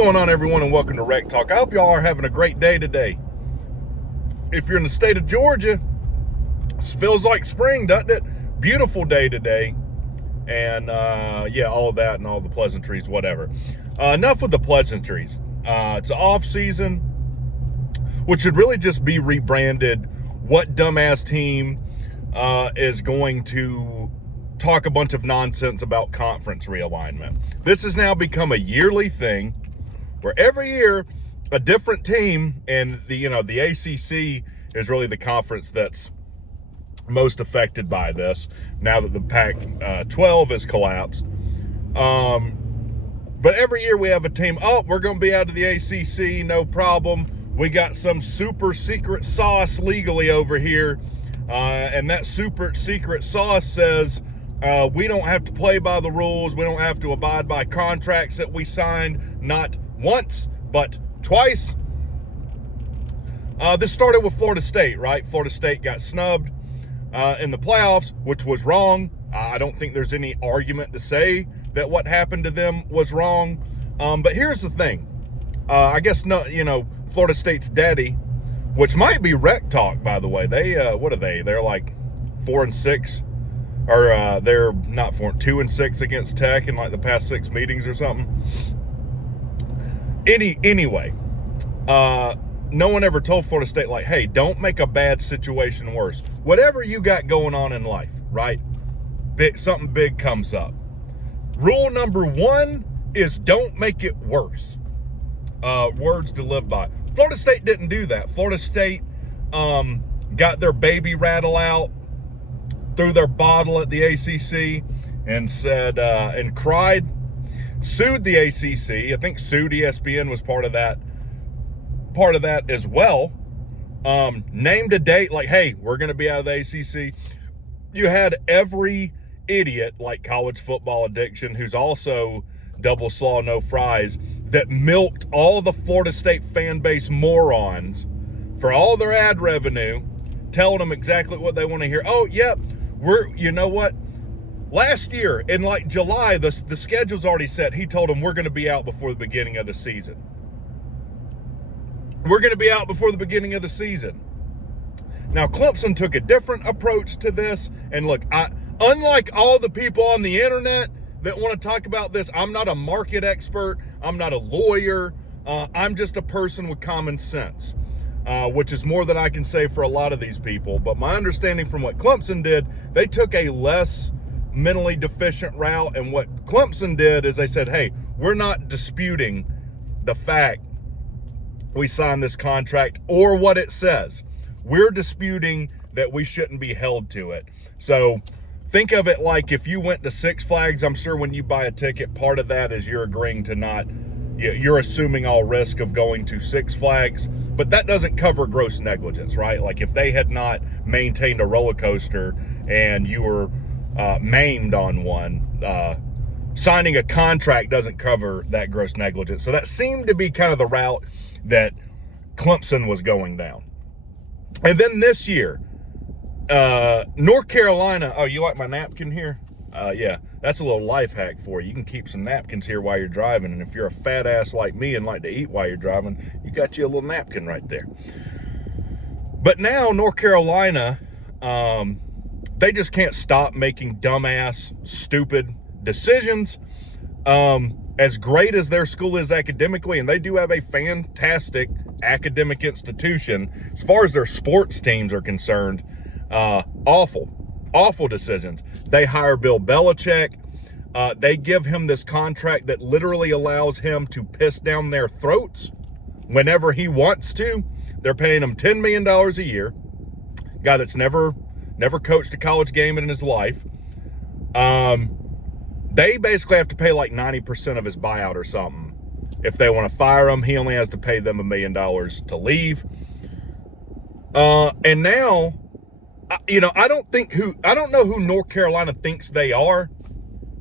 going on, everyone, and welcome to Rec Talk. I hope y'all are having a great day today. If you're in the state of Georgia, it feels like spring, doesn't it? Beautiful day today. And, yeah, all of that and all the pleasantries, whatever. Enough with the pleasantries. It's off season, which should really just be rebranded. What dumbass team is going to talk a bunch of nonsense about conference realignment? This has now become a yearly thing where every year a different team, and the ACC is really the conference that's most affected by this now that the Pac-12 has collapsed. But every year we have a team, we're going to be out of the ACC, no problem. We got some super secret sauce legally over here, and that super secret sauce says we don't have to play by the rules. We don't have to abide by contracts that we signed not once, but twice. This started with Florida State, right? Florida State got snubbed in the playoffs, which was wrong. I don't think there's any argument to say that what happened to them was wrong. But here's the thing. I guess, Florida State's daddy, which might be Rec Talk, by the way. They, what are they? They're like 4-6. Or they're not 2-6 against Tech in like the past 6 meetings or something. Anyway, no one ever told Florida State, like, hey, don't make a bad situation worse. Whatever you got going on in life, right? Something big comes up. Rule number 1 is don't make it worse. Words to live by. Florida State didn't do that. Florida State got their baby rattle out, threw their bottle at the ACC, and said, and cried, sued the ACC. I think sued ESPN was part of that as well. Named a date like, hey, we're going to be out of the ACC. You had every idiot like college football addiction, who's also double slaw, no fries, that milked all the Florida State fan base morons for all their ad revenue, telling them exactly what they want to hear. Oh, yep. You know what? Last year in like July, the schedule's already set. He told them we're going to be out before the beginning of the season. We're going to be out before the beginning of the season. Now, Clemson took a different approach to this. And look, unlike all the people on the internet that want to talk about this, I'm not a market expert. I'm not a lawyer. I'm just a person with common sense. Which is more than I can say for a lot of these people. But my understanding from what Clemson did, they took a less mentally deficient route. And what Clemson did is they said, hey, we're not disputing the fact we signed this contract or what it says. We're disputing that we shouldn't be held to it. So think of it like if you went to Six Flags, I'm sure when you buy a ticket, part of that is you're agreeing to not, you're assuming all risk of going to Six Flags. But that doesn't cover gross negligence, right? Like if they had not maintained a roller coaster and you were maimed on one, signing a contract doesn't cover that gross negligence. So that seemed to be kind of the route that Clemson was going down. And then this year, North Carolina, oh, you like my napkin here? Yeah, that's a little life hack for you. You can keep some napkins here while you're driving. And if you're a fat ass like me and like to eat while you're driving, you got you a little napkin right there. But now North Carolina, they just can't stop making dumbass, stupid decisions. As great as their school is academically, and they do have a fantastic academic institution, as far as their sports teams are concerned, awful decisions. They hire Bill Belichick. They give him this contract that literally allows him to piss down their throats whenever he wants to. They're paying him $10 million a year. Guy that's never coached a college game in his life. They basically have to pay like 90% of his buyout or something. If they want to fire him, he only has to pay them $1 million to leave. And now, I don't know who North Carolina thinks they are.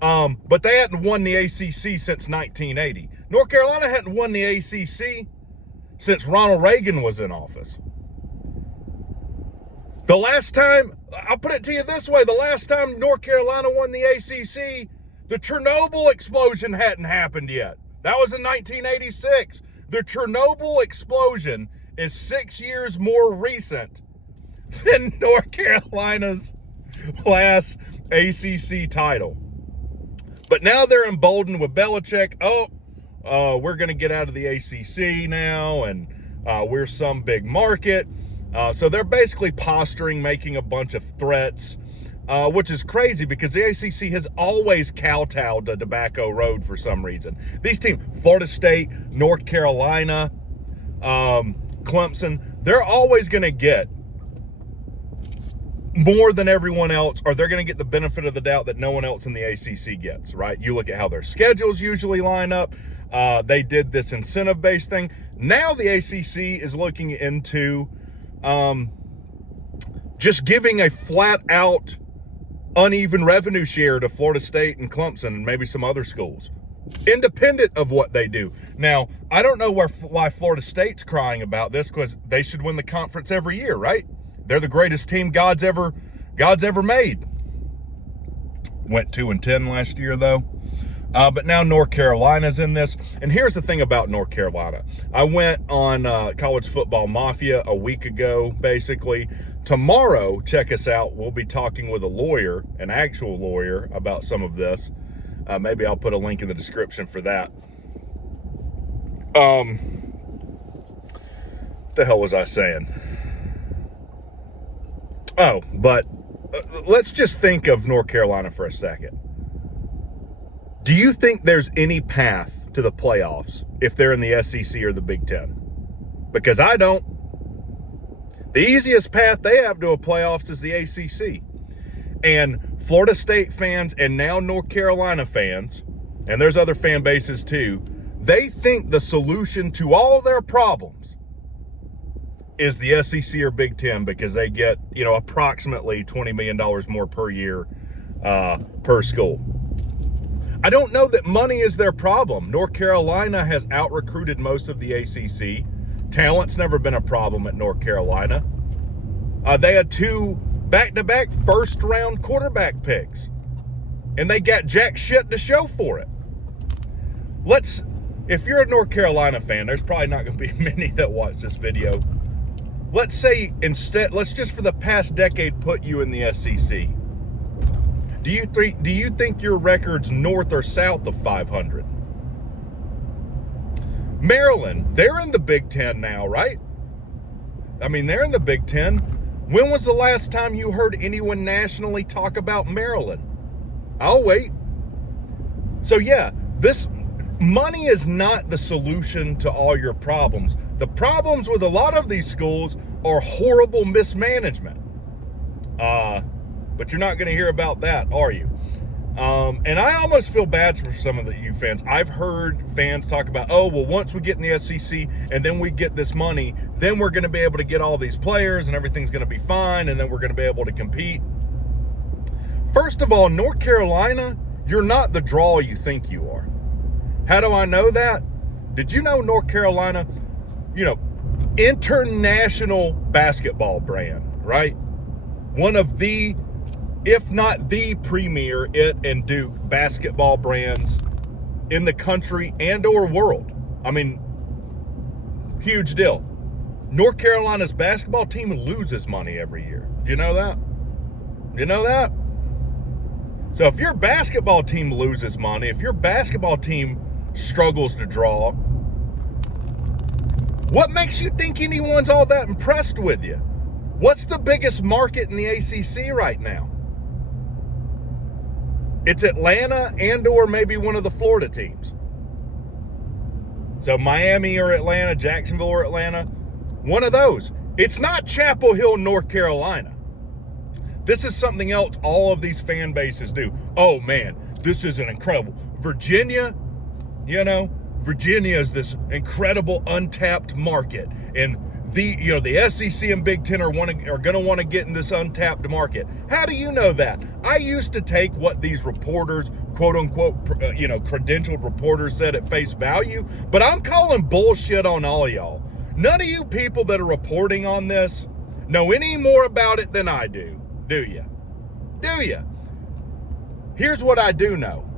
But they hadn't won the ACC since 1980. North Carolina hadn't won the ACC since Ronald Reagan was in office. The last time, I'll put it to you this way, the last time North Carolina won the ACC, the Chernobyl explosion hadn't happened yet. That was in 1986. The Chernobyl explosion is 6 years more recent than North Carolina's last ACC title. But now they're emboldened with Belichick. We're going to get out of the ACC now, and we're some big market. So they're basically posturing, making a bunch of threats, which is crazy because the ACC has always kowtowed to Tobacco Road for some reason. These teams, Florida State, North Carolina, Clemson, they're always going to get more than everyone else, or they're going to get the benefit of the doubt that no one else in the ACC gets, right? You look at how their schedules usually line up. They did this incentive-based thing. Now the ACC is looking into just giving a flat-out uneven revenue share to Florida State and Clemson and maybe some other schools, independent of what they do. Now, I don't know why Florida State's crying about this, because they should win the conference every year, right? They're the greatest team God's ever made. Went 2-10 last year, though. But now North Carolina's in this. And here's the thing about North Carolina. I went on College Football Mafia a week ago, basically. Tomorrow, check us out. We'll be talking with a lawyer, an actual lawyer, about some of this. Maybe I'll put a link in the description for that. What the hell was I saying? Oh, but let's just think of North Carolina for a second. Do you think there's any path to the playoffs if they're in the SEC or the Big Ten? Because I don't. The easiest path they have to a playoffs is the ACC. And Florida State fans and now North Carolina fans, and there's other fan bases too, they think the solution to all their problems is the SEC or Big Ten, because they get, approximately $20 million more per year per school. I don't know that money is their problem. North Carolina has out-recruited most of the ACC. Talent's never been a problem at North Carolina. They had 2 back-to-back first-round quarterback picks, and they got jack shit to show for it. If you're a North Carolina fan, there's probably not going to be many that watch this video. Let's say let's just for the past decade put you in the SEC. Do you think your record's north or south of 500? Maryland, they're in the Big Ten now, right? I mean, they're in the Big Ten. When was the last time you heard anyone nationally talk about Maryland? I'll wait. So yeah, this money is not the solution to all your problems. The problems with a lot of these schools are horrible mismanagement. But you're not going to hear about that, are you? And I almost feel bad for some of you fans. I've heard fans talk about, once we get in the SEC and then we get this money, then we're going to be able to get all these players and everything's going to be fine, and then we're going to be able to compete. First of all, North Carolina, you're not the draw you think you are. How do I know that? Did you know North Carolina, international basketball brand, right? One of the, if not the premier, it and Duke basketball brands in the country and or world. I mean, huge deal. North Carolina's basketball team loses money every year. Do you know that? You know that? So if your basketball team loses money, if your basketball team struggles to draw, what makes you think anyone's all that impressed with you? What's the biggest market in the ACC right now? It's Atlanta and or maybe one of the Florida teams. So Miami or Atlanta, Jacksonville or Atlanta, one of those. It's not Chapel Hill, North Carolina. This is something else all of these fan bases do. Oh man, this is an incredible. Virginia, Virginia is this incredible untapped market, and the SEC and Big Ten are going to want to get in this untapped market. How do you know that? I used to take what these reporters, quote unquote, credentialed reporters said at face value, but I'm calling bullshit on all y'all. None of you people that are reporting on this know any more about it than I do. Do you? Do you? Here's what I do know.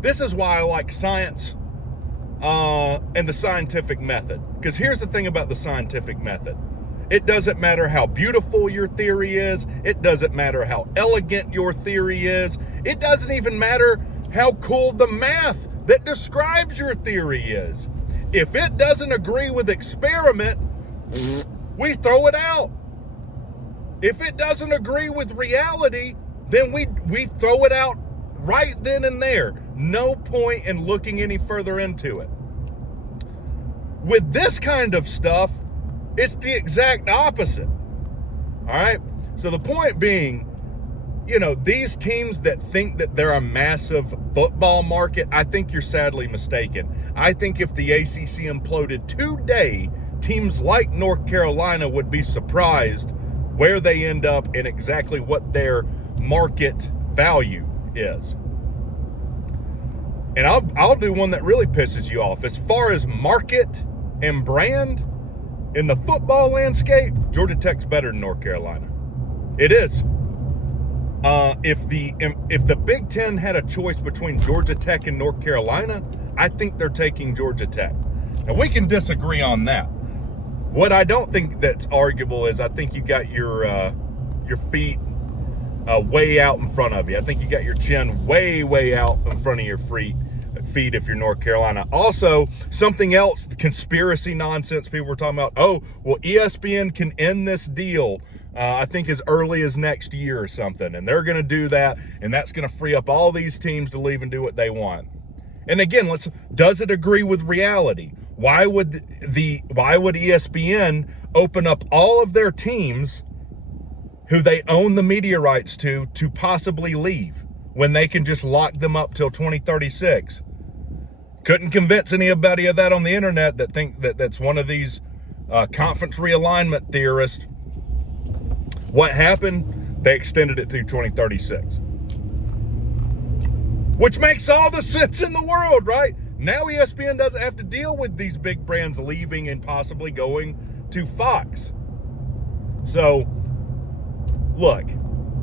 This is why I like science. and the scientific method. Because here's the thing about the scientific method. It doesn't matter how beautiful your theory is. It doesn't matter how elegant your theory is. It doesn't even matter how cool the math that describes your theory is. If it doesn't agree with experiment, we throw it out. If it doesn't agree with reality, then we throw it out right then and there. No point in looking any further into it. With this kind of stuff, it's the exact opposite. All right? So the point being, these teams that think that they're a massive football market, I think you're sadly mistaken. I think if the ACC imploded today, teams like North Carolina would be surprised where they end up and exactly what their market value is. And I'll do one that really pisses you off. As far as market and brand in the football landscape, Georgia Tech's better than North Carolina. It is. If the Big Ten had a choice between Georgia Tech and North Carolina, I think they're taking Georgia Tech. Now, we can disagree on that. What I don't think that's arguable is I think you got your feet way out in front of you. I think you got your chin way out in front of your feet if you're North Carolina. Also, something else, the conspiracy nonsense people were talking about, ESPN can end this deal, I think as early as next year or something, and they're going to do that, and that's going to free up all these teams to leave and do what they want. And again, does it agree with reality? Why would ESPN open up all of their teams who they own the media rights to possibly leave when they can just lock them up till 2036? Couldn't convince anybody of that on the internet that think that's one of these conference realignment theorists. What happened? They extended it through 2036. Which makes all the sense in the world, right? Now ESPN doesn't have to deal with these big brands leaving and possibly going to Fox. So, look,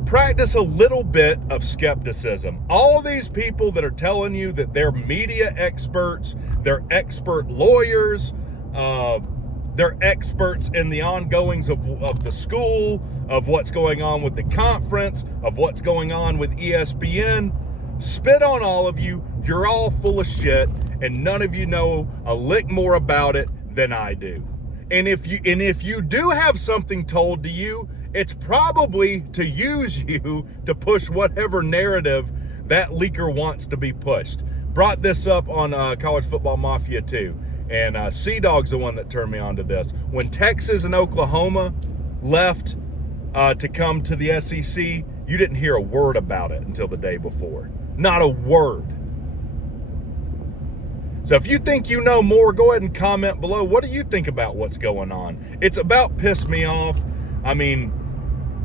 practice a little bit of skepticism. All these people that are telling you that they're media experts, they're expert lawyers, they're experts in the ongoings of the school, of what's going on with the conference, of what's going on with ESPN. Spit on all of you. You're all full of shit, and none of you know a lick more about it than I do. And if you do have something told to you, it's probably to use you to push whatever narrative that leaker wants to be pushed. Brought this up on College Football Mafia too, and Sea-Dog's the one that turned me on to this. When Texas and Oklahoma left to come to the SEC, you didn't hear a word about it until the day before. Not a word. So if you think you know more, go ahead and comment below. What do you think about what's going on? It's about pissed me off. I mean,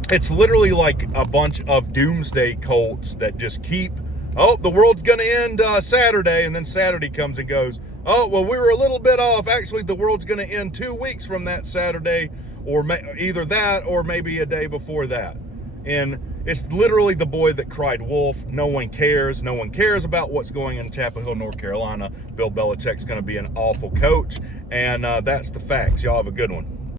it's literally like a bunch of doomsday cults that just keep, the world's going to end Saturday, and then Saturday comes and goes, we were a little bit off. Actually, the world's going to end 2 weeks from that Saturday, or either that or maybe a day before that. And it's literally the boy that cried wolf. No one cares. No one cares about what's going on in Chapel Hill, North Carolina. Bill Belichick's going to be an awful coach, and that's the facts. Y'all have a good one.